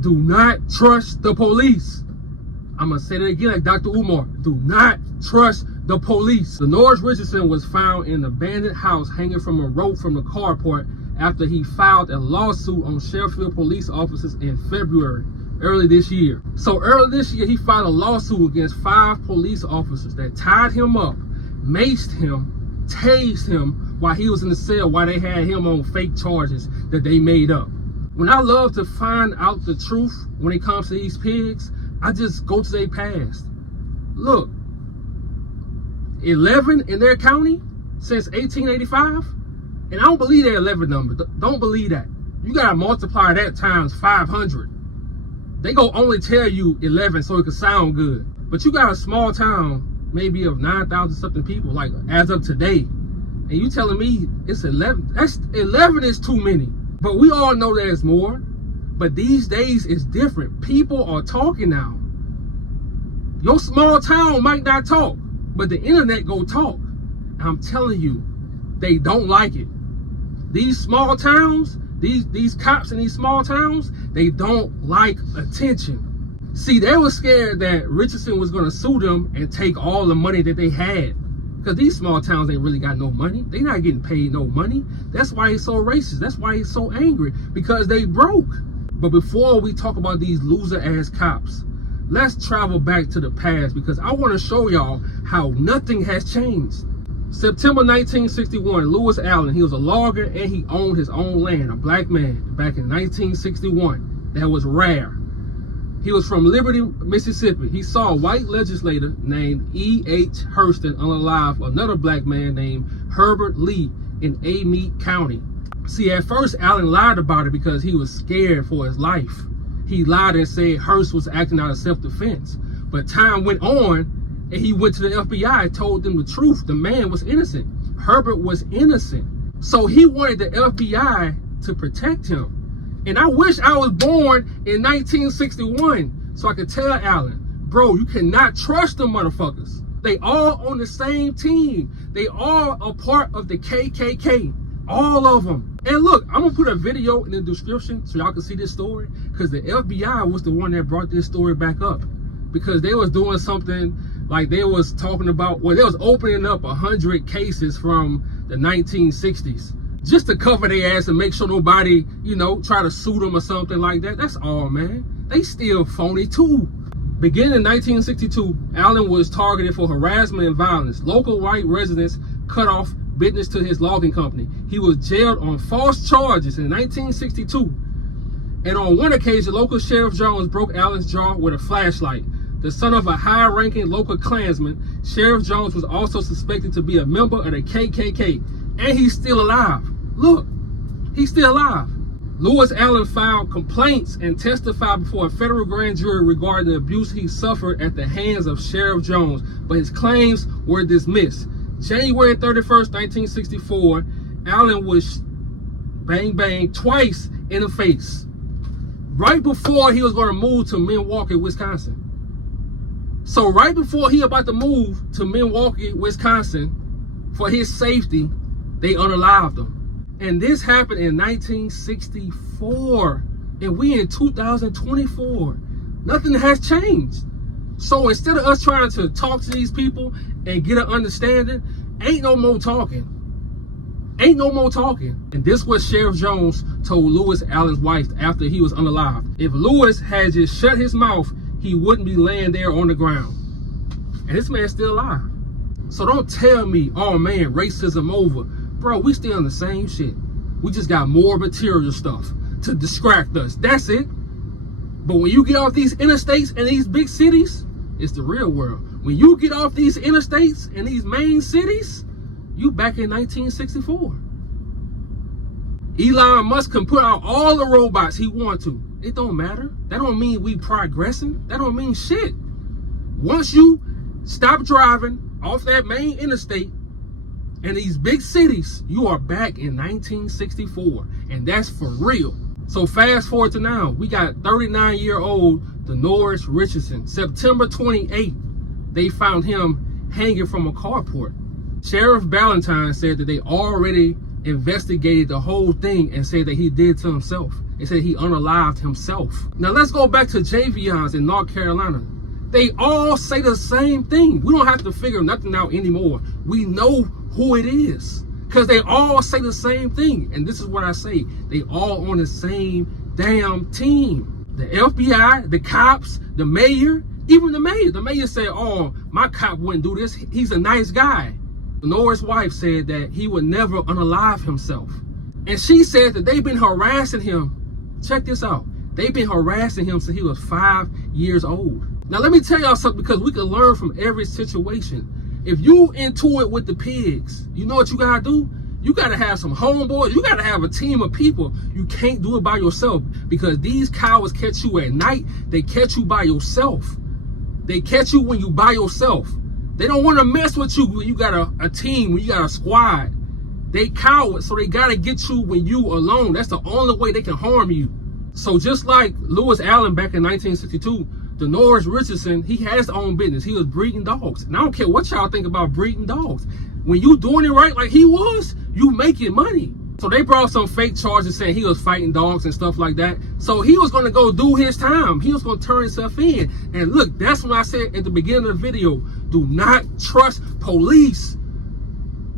Do not trust the police. I'm going to say that again like Dr. Umar. Do not trust the police. The Norris Richardson was found in an abandoned house hanging from a rope from the carport after he filed a lawsuit on Sheffield police officers in February, early this year. So early this year, he filed a lawsuit against 5 police officers that tied him up, maced him, tased him while he was in the cell, while they had him on fake charges that they made up. When I love to find out the truth when it comes to these pigs, I just go to their past. Look, 11 in their county since 1885, and I don't believe their 11 number. Don't believe that. You gotta multiply that times 500. They go only tell you 11 so it can sound good. But you got a small town, maybe of 9,000 something people, like as of today, and you telling me it's 11? That's 11 is too many. But we all know there's more. But these days it's different. People are talking now. Your small town might not talk, but the internet go talk. And I'm telling you, they don't like it. These small towns, these cops in these small towns, they don't like attention. See, they were scared that Richardson was gonna sue them and take all the money that they had. Because these small towns ain't really got no money. They not getting paid no money. That's why he's so racist. That's why he's so angry, because they broke. But before we talk about these loser ass cops, let's travel back to the past, because I want to show y'all how nothing has changed. September 1961, Lewis Allen, he was a logger and he owned his own land, a black man, back in 1961. That was rare. He was from Liberty, Mississippi. He saw a white legislator named E.H. Hurston unalive another black man named Herbert Lee in Amite County. See, at first, Allen lied about it because he was scared for his life. He lied and said Hearst was acting out of self-defense. But time went on, and he went to the FBI and told them the truth. The man was innocent. Herbert was innocent. So he wanted the FBI to protect him. And I wish I was born in 1961 so I could tell Allen, bro, you cannot trust them motherfuckers. They all on the same team. They all a part of the KKK. All of them. And look, I'm gonna put a video in the description so y'all can see this story, because the FBI was the one that brought this story back up, because they was doing something like they was talking about, well, they was opening up 100 cases from the 1960s just to cover their ass and make sure nobody, you know, try to sue them or something like that. That's all, man. They still phony too. Beginning in 1962, Allen was targeted for harassment and violence. Local white residents cut off business to his logging company. He was jailed on false charges in 1962. And on one occasion, local Sheriff Jones broke Allen's jaw with a flashlight. The son of a high-ranking local Klansman, Sheriff Jones was also suspected to be a member of the KKK. And he's still alive. Look, he's still alive. Lewis Allen filed complaints and testified before a federal grand jury regarding the abuse he suffered at the hands of Sheriff Jones, but his claims were dismissed. January 31st, 1964, Allen was bang twice in the face, right before he was going to move to Milwaukee, Wisconsin. So right before he about to move to Milwaukee, Wisconsin, for his safety, they unalived him. And this happened in 1964, and we in 2024. Nothing has changed. So instead of us trying to talk to these people and get an understanding, ain't no more talking. Ain't no more talking. And this is what Sheriff Jones told Lewis Allen's wife after he was unalived. If Lewis had just shut his mouth, he wouldn't be laying there on the ground. And this man's still alive. So don't tell me, oh man, racism over. Bro, we still in the same shit. We just got more material stuff to distract us. That's it. But when you get off these interstates and these big cities, it's the real world. When you get off these interstates and these main cities, you back in 1964. Elon Musk can put out all the robots he wants to. It don't matter. That don't mean we progressing. That don't mean shit. Once you stop driving off that main interstate in these big cities, you are back in 1964. And that's for real. So fast forward to now. We got 39-year-old Dennoriss Richardson. September 28th, they found him hanging from a carport. Sheriff Ballantyne said that they already investigated the whole thing and said that he did to himself. They said he unalived himself. Now let's go back to Javion's in North Carolina. They all say the same thing. We don't have to figure nothing out anymore. We know who it is because they all say the same thing. And this is what I say. They all on the same damn team. The FBI, the cops, the mayor, even the mayor. The mayor said, oh, my cop wouldn't do this. He's a nice guy. Norris' wife said that he would never unalive himself. And she said that they've been harassing him. Check this out. They've been harassing him since he was 5 years old. Now, let me tell y'all something because we can learn from every situation. If you into it with the pigs, you know what you got to do? You got to have some homeboys. You got to have a team of people. You can't do it by yourself because these cowards catch you at night. They catch you by yourself. They catch you when you by yourself. They don't want to mess with you when you got a team, when you got a squad. They cowards, so they got to get you when you alone. That's the only way they can harm you. So just like Lewis Allen back in 1962, Norris Richardson, he has his own business. He was breeding dogs. And I don't care what y'all think about breeding dogs. When you doing it right like he was, you making money. So they brought some fake charges saying he was fighting dogs and stuff like that. So he was going to go do his time. He was going to turn himself in. And look, that's when I said at the beginning of the video, do not trust police.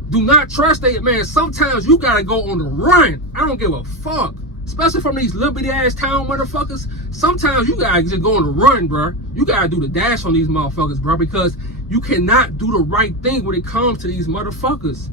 Do not trust them, man. Sometimes you got to go on the run. I don't give a fuck. Especially from these little bitty ass town motherfuckers. Sometimes you gotta just go on the run, bro. You gotta do the dash on these motherfuckers, bro, because you cannot do the right thing when it comes to these motherfuckers.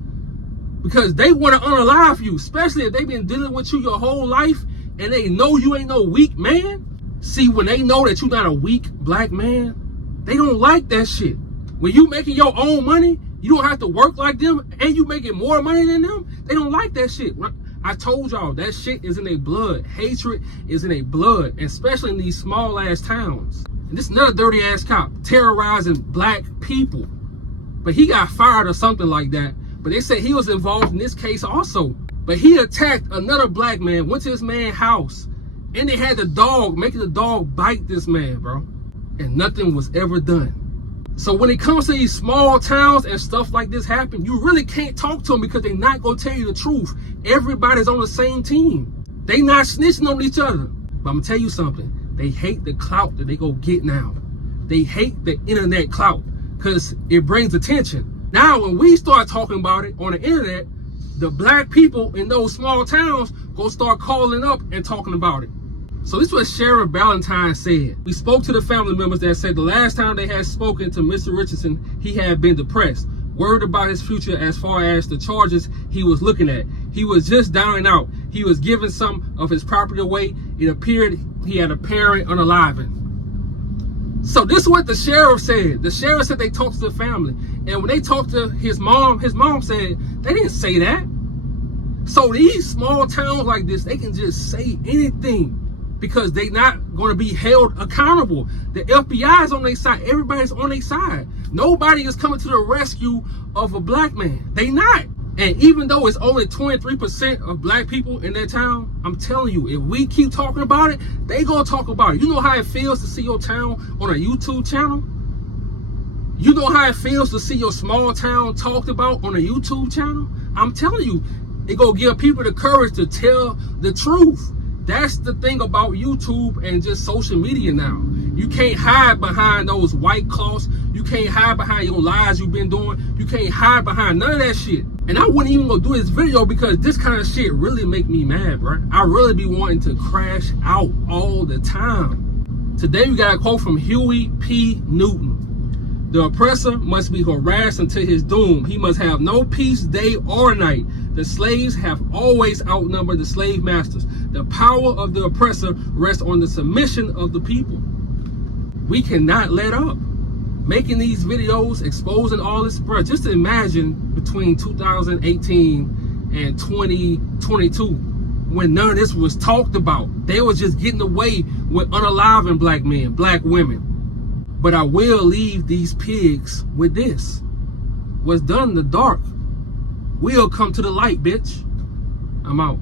Because they want to unalive you, especially if they've been dealing with you your whole life and they know you ain't no weak man. See, when they know that you're not a weak black man, they don't like that shit. When you making your own money, you don't have to work like them and you making more money than them, they don't like that shit. I told y'all that shit is in their blood. Hatred is in their blood, especially in these small ass towns. And this is another dirty ass cop terrorizing black people. But he got fired or something like that. But they said he was involved in this case also. But he attacked another black man, went to his man's house, and they had the dog, making the dog bite this man, bro. And nothing was ever done. So when it comes to these small towns and stuff like this happen, you really can't talk to them because they're not going to tell you the truth. Everybody's on the same team. They not snitching on each other. But I'm going to tell you something. They hate the clout that they go get now. They hate the internet clout because it brings attention. Now, when we start talking about it on the internet, the black people in those small towns go start calling up and talking about it. So this is what Sheriff Ballantyne said. We spoke to the family members that said the last time they had spoken to Mr. Richardson, he had been depressed, worried about his future as far as the charges he was looking at. He was just down and out. He was giving some of his property away. It appeared he had a parent unaliving. So this is what the sheriff said. The sheriff said they talked to the family. And when they talked to his mom said, they didn't say that. So these small towns like this, they can just say anything because they not going to be held accountable. The FBI is on their side. Everybody's on their side. Nobody is coming to the rescue of a black man. They not. And even though it's only 23% of black people in that town, I'm telling you, if we keep talking about it, they gonna talk about it. You know how it feels to see your town on a YouTube channel? You know how it feels to see your small town talked about on a YouTube channel? I'm telling you, it gonna give people the courage to tell the truth. That's the thing about YouTube and just social media now. You can't hide behind those white cloths. You can't hide behind your lies you've been doing. You can't hide behind none of that shit. And I wouldn't even go do this video because this kind of shit really make me mad, bro. I really be wanting to crash out all the time. Today we got a quote from Huey P. Newton. The oppressor must be harassed until his doom. He must have no peace day or night. The slaves have always outnumbered the slave masters. The power of the oppressor rests on the submission of the people. We cannot let up. Making these videos, exposing all this, bro. Just imagine between 2018 and 2022, when none of this was talked about. They was just getting away with unaliving black men, black women. But I will leave these pigs with this. What's done in the dark will come to the light, bitch. I'm out.